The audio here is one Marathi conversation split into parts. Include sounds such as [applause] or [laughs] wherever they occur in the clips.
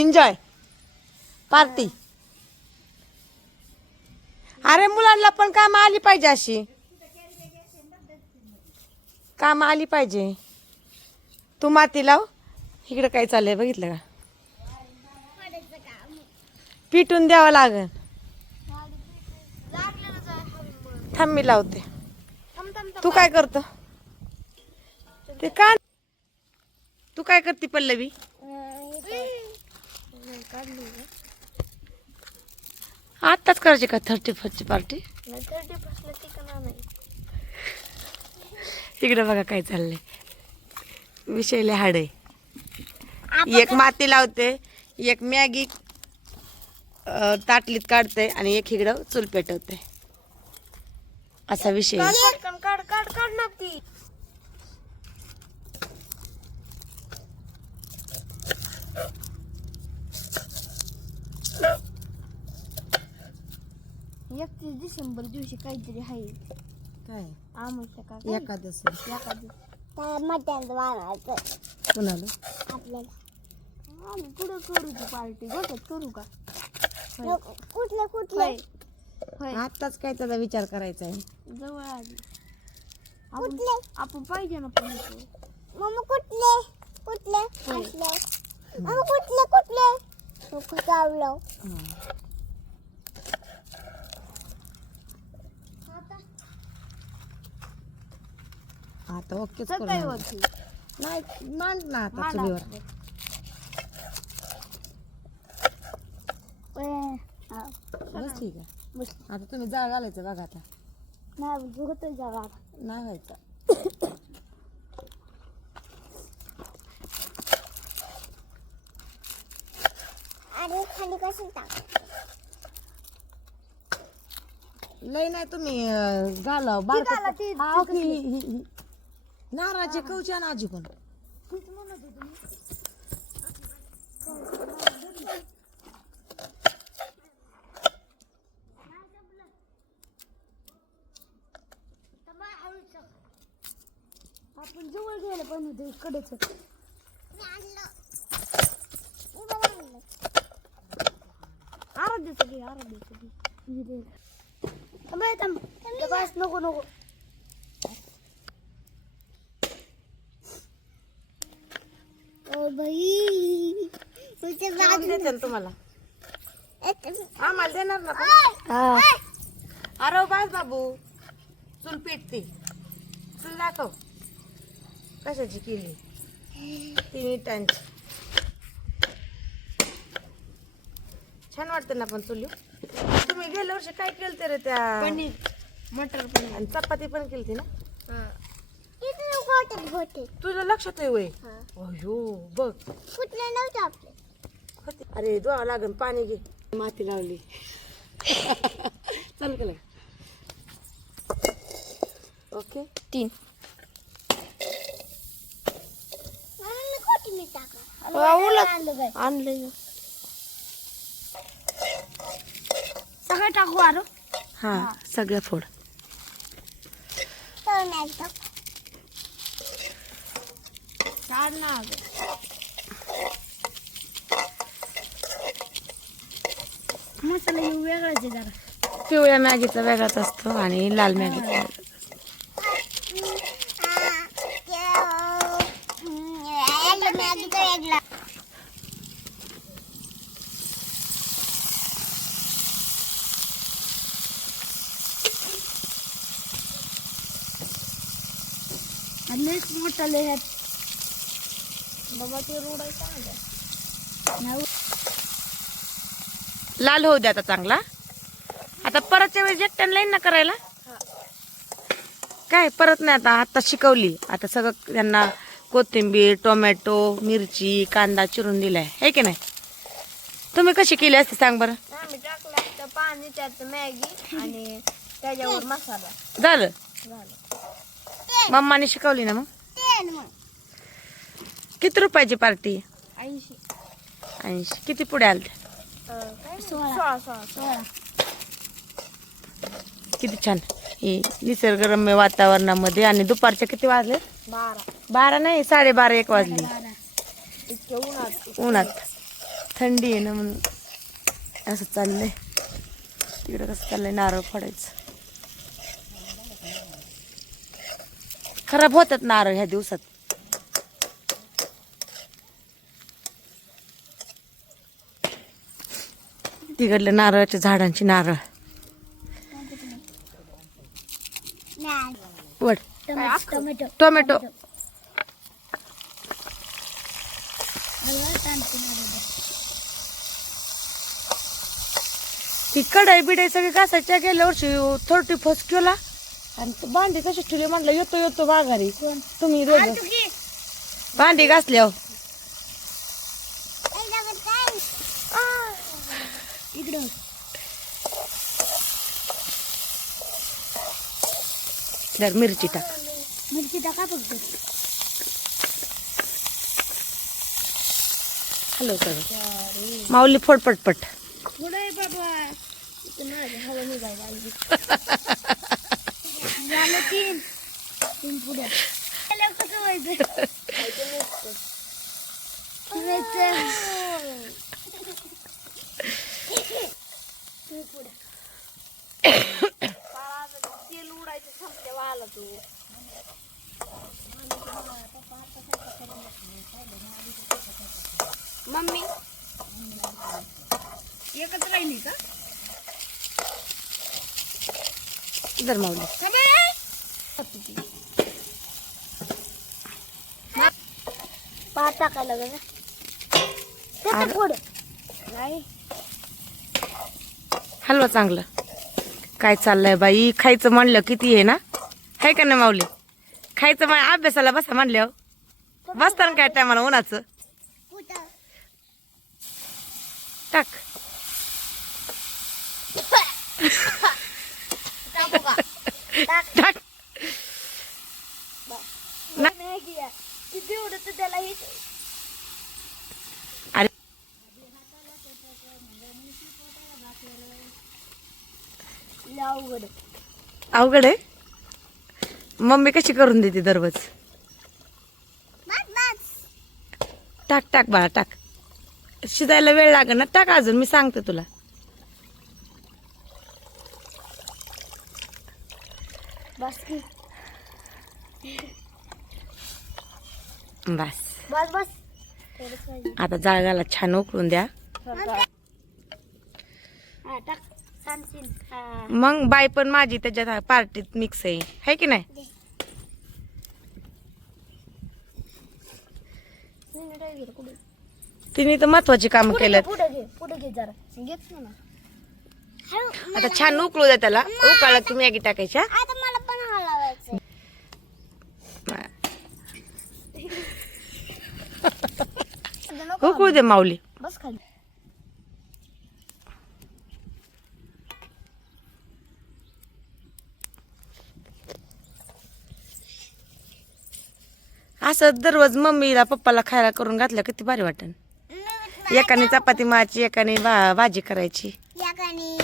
एन्जॉय पार्टी अरे मुलांना पण काम आली पाहिजे अशी. काम आली पाहिजे. तू माती लाव. इकडं काय चाललंय बघितलं का? पिटून द्यावं लागल. थांब मी लावते. तू काय करतो? ते का तू काय करते पल्लवी? आत्ताच करायची का थर्टी फर्स्टची पार्टी? इकडे बघा काय चाललंय. विषयले हाड आहे. एक माती लावते एक मॅगी ताटलीत काढते आणि एक इकडं चूल पेटवते. असा विषय. काढ काढ काढ एकतीस डिसेंबर दिवशी काहीतरी आहे. काय? आमच्या का एकादस एखादी मध्यात वाढायचं कुणाला? आपल्याला. आम्ही करू ती पार्टी गोठ्यात करू का? कुठले कुठले? होय. आत्ताच काय त्याचा विचार करायचा आहे? जवळ आली. आपण आपण पाहिजे ना पण मम्मा कुठले? कुठले? असले. मम्मा कुठले? कुठले? चावलं आता ओकेच सकाळी करू होती नाही मांड ना आता मांडा. चुलीवर बस ठीक आहे बस. आता तुम्ही जाळ घालायचं बघा आता नाही होतं जरा नाही व्हायचं आणि खाली कसं टाक लय नाही तुम्ही अं, घाला बारकं- घाला, ती- हा, ती ओके, ही- ही- ही. नारळाची कवची आणि आजी पण आपण जवळ गेलं पण होते कडेच आराध्याचं घे थांब रे, थांब ते बस नको नको ओ बाई करून देते ना तुम्हाला आम्हाला देणार ना पण? अरे बास बाबू चूल पेटते चूल दाखव कशाची केली तीन इटांची छान वाटतं ना पण चुली तुम्ही गेल्या वर्षी काय केलं रे त्या? पनीर मटर पनीर. आणि चपाती पण केलती ना? गोटे गोटे तुझं लक्षात आहे वय? अयो बघ. कुठले नव्हते आपले. होते. अरे धुवा लागन पाणी घे. माती लावली. चल केलं ओके. तीन. आणलं सगळं टाकू आरो. हा सगळं फोड. मसाला वेगळाच आहे जरा. पिवळ्या मॅगीचा वेगळाच असतो आणि लाल मॅगीचा मोठा लय बाबा ते रोडायचा नाही. लाल होऊ द्या आता चांगला. आता परतच्या वेळेस एकट्यानं लाईन ना करायला. काय परत नाही आता आता शिकवली. आता सगळं त्यांना कोथिंबीर टोमॅटो मिरची कांदा चिरून दिलाय. है की नाही? तुम्ही कशी केली असते सांग बरं. आम्ही टाकलं तर पाणी त्यात मॅगी आणि त्याच्यावर मसाला. झालं. झालं. मम्माने शिकवली ना मग? किती रुपयाची पार्टी? ऐंशी. ऐंशी. किती पुढे आलते? सोळा. किती छान. हे निसर्गरम्य वातावरणामध्ये आणि दुपारच्या किती वाजले? बारा. बारा नाही साडेबारा एक वाजली. उन्हात. थंडी आहे ना म्हणून. असं चाललंय. तिकडं कसं चाललंय? नारळ फोडायचं. खराब होतात नारळ ह्या दिवसात. तिकडल्या नारळाच्या झाडांची नारळ. वड. टोमॅटो. टोमॅटो. ती कढाई बिडाई सगळी घासायच्या गेल्या वर्षी फर्स्ट केला आणि ते भांडी कशी ठेवली? म्हटलं येतो येतो माघारी तुम्ही दोघं. भांडी इकडं जर मिरची टाक. मिरची टाका फक्त. हॅलो कर माऊली फोड पटपट पुढे आहे बाबा. हवा निघायला. [laughs] झालं तीन तीन पुढे. कसं व्हायचं. तेल उडायचं संपल्या वाला तू मम्मी? एकच राहिली का? जर माऊली टाकायला नाही हलवा चांगलं. काय चाललंय बाई? खायचं म्हणलं किती आहे ना? आहे का नाही माऊली? खायचं मग अभ्यासाला बसा म्हणल्यावर बसता ना काय टायमाला उन्हाचं? टाक. [laughs] टाकू. का टाक टाक ना- मॅगी आहे. किती उडत त्याला ही? अरे अवघड आहे. अवघड आहे? मम्मी कशी करून देते दररोज? टाक टाक बाळा टाक. शिजायला वेळ लागेल ना? टाक अजून मी सांगते तुला. बस की. बस. बस बस. आता जागाला छान उकळून द्या. मग बाई पण माझी त्याच्यात पार्टीत मिक्स आहे. है की नाही? तिने तर महत्वाची काम केलं आता छान उकळू द्या त्याला. उकळलं की मॅगी टाकायच्या आता मला पण हलवायचं उकळू दे माऊली. बस खाली. असं दररोज मम्मीला पप्पाला खायला करून घातलं किती भारी वाटन. एकाने चपाती माची एकाने भाजी करायची. एकाने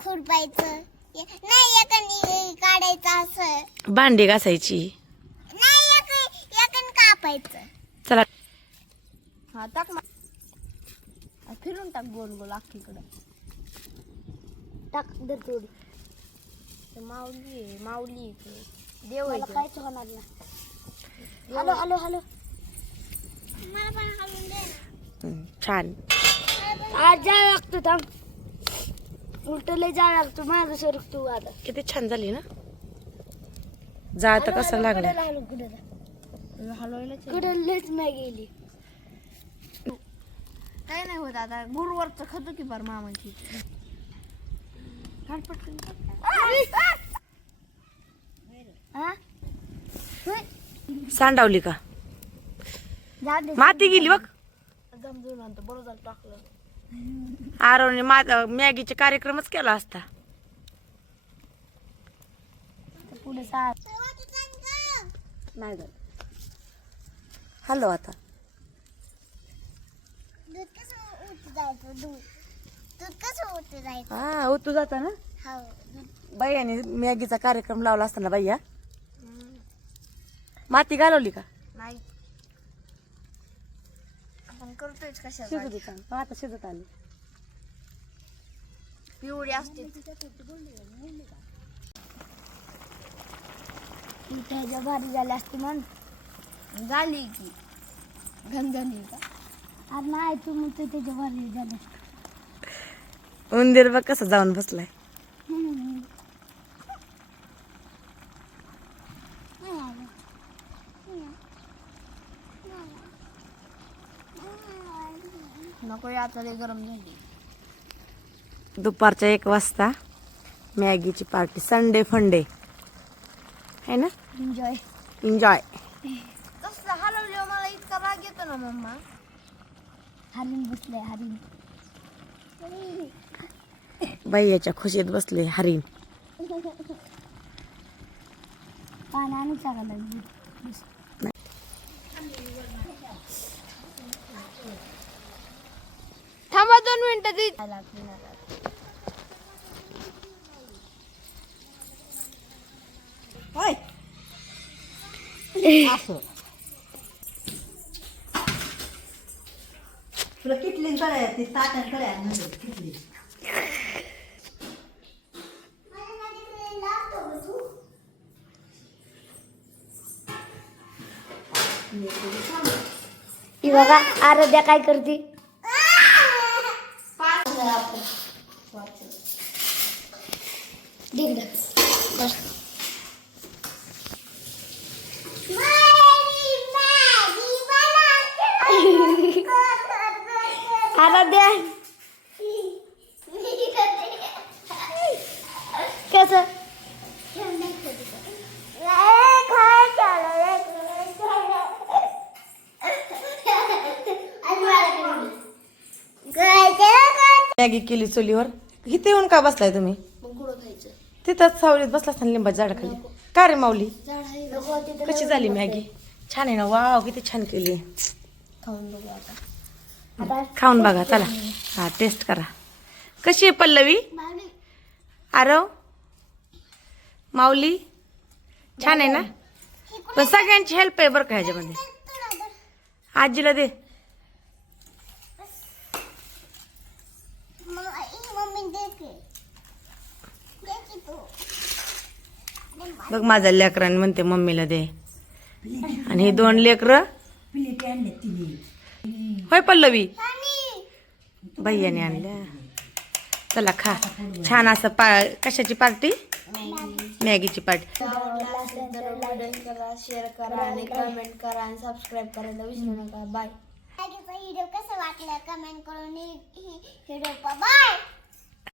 खुरपायचं. नाही एकाने काढायचं असं. भांडी घासायची. नाही एकाने कापायचं. चला. हा टाक ना फिरून टाक गोल गोल अख्खीकडं टाक दर थोडी ते माऊली आहे माऊली आहे ते. देव आहे काहीच होणार ना हॅलो हॅलो हॅलो. मला पण हलवून दे हम्म, छान. आज जाय लागतो थांब. उलट लय जाय लागतो माझं सरक तू आता. किती छान झाली ना. जा आता कसं लागलं. कडे लयच नाही गेली. काय नाही होत आता. गुरुवारचं खातो की बार मामाची? हा? सांडावली का. माती गेली बघ. आणतो. बरोबर टाकलं. आरवने मा- मॅगीचे कार्यक्रमच केला असता. पुढे सा नाही झालं हॅलो आता. दूध कसं उत जायचं दूध दूध कसं उत जायचं? हा जाता ना? हो. बाईयाने मॅगीचा कार्यक्रम लावला असताना बाईया माती घालवली का? नाही. आपण करतोयच कशा शिजू दे चांगलं. हो, आता शिजत आले. पिवळी असते. भारी झाली असती म्हण. झाली की. गंधनी का? नाही तू मग ते त्याच्या झाली. उंदीर बघ कसं जाऊन बसलाय. नको आता लय गरम झाली. दुपारच्या एक वाजता मॅगीची पार्टी संडे फंडे. है ना? एन्जॉय एन्जॉय कसं हलवल्यावर मला इतका राग येतो ना मम्मा. हरिण बसले हरिण. भैयाच्या खुशीत बसले हरिण. पाणी आणि चांगला थांबा दोन मिनिटं तुला किटली कळ्या ती ताटण कळ्या किटली ही बघा आराध्या काय करते? आराध्या मॅगी केली चुलीवर. इथे येऊन का बसलाय तुम्ही? तिथंच सावलीत बसला असताना लिंबा झाड खाली का रे माऊली? कशी झाली मॅगी? छान आहे ना. वाव किती छान केली. खाऊन बघू आता. खाऊन बघा चला. हा टेस्ट करा. कशी आहे पल्लवी? आरव? माऊली? छान आहे ना? पण सगळ्यांची हेल्प आहे बरं का ह्याच्यामध्ये. आजीला दे. बघ माझा लेकरांनी म्हणते मम्मीला दे. आणि हे दोन लेकरं? होय पल्लवी? भैयाने आणल्या. चला खा. छान असं पा कशाची पार्टी? मॅगीची पार्टी. शेअर करा आणि कमेंट करा आणि सबस्क्राईब करायला विसरू नका बाय व्हिडिओ कसं वाटलं कमेंट करून बाय